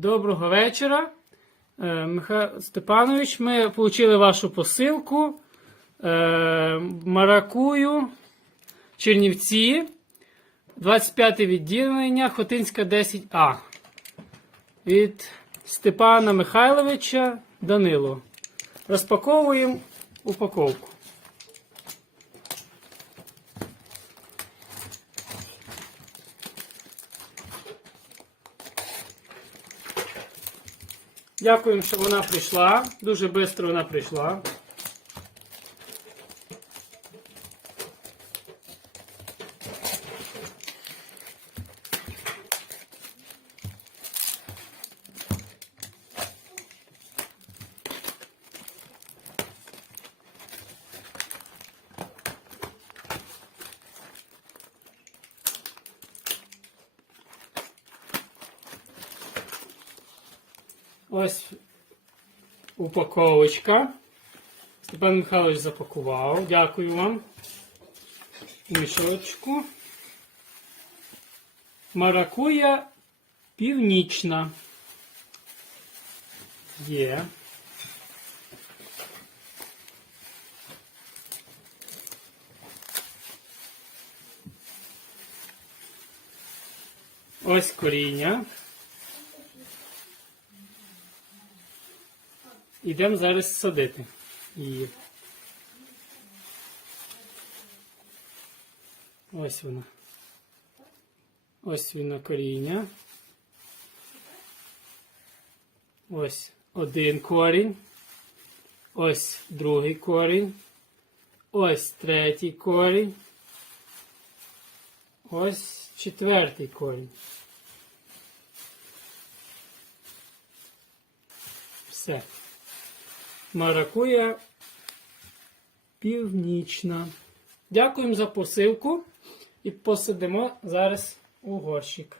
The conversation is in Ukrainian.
Доброго вечора. Е, Михайло Степанович, ми отримали вашу посилку. Е, Маракую, Чернівці, 25 відділення, Хотинська 10А. Від Степана Михайловича Данило. Розпаковуємо упаковку. Дякуємо, що вона прийшла. Дуже швидко вона прийшла. Ось упаковочка. Степан Михайлович запакував. Дякую вам. Мішочку. Маракуя північна. Є. Ось коріння. Ідемо зараз садити її. Ось вона. Ось вона коріння. Ось один корінь. Ось другий корінь. Ось третій корінь. Ось четвертий корінь. Все. Маракуя північна. Дякуємо за посилку і посидимо зараз у горщик.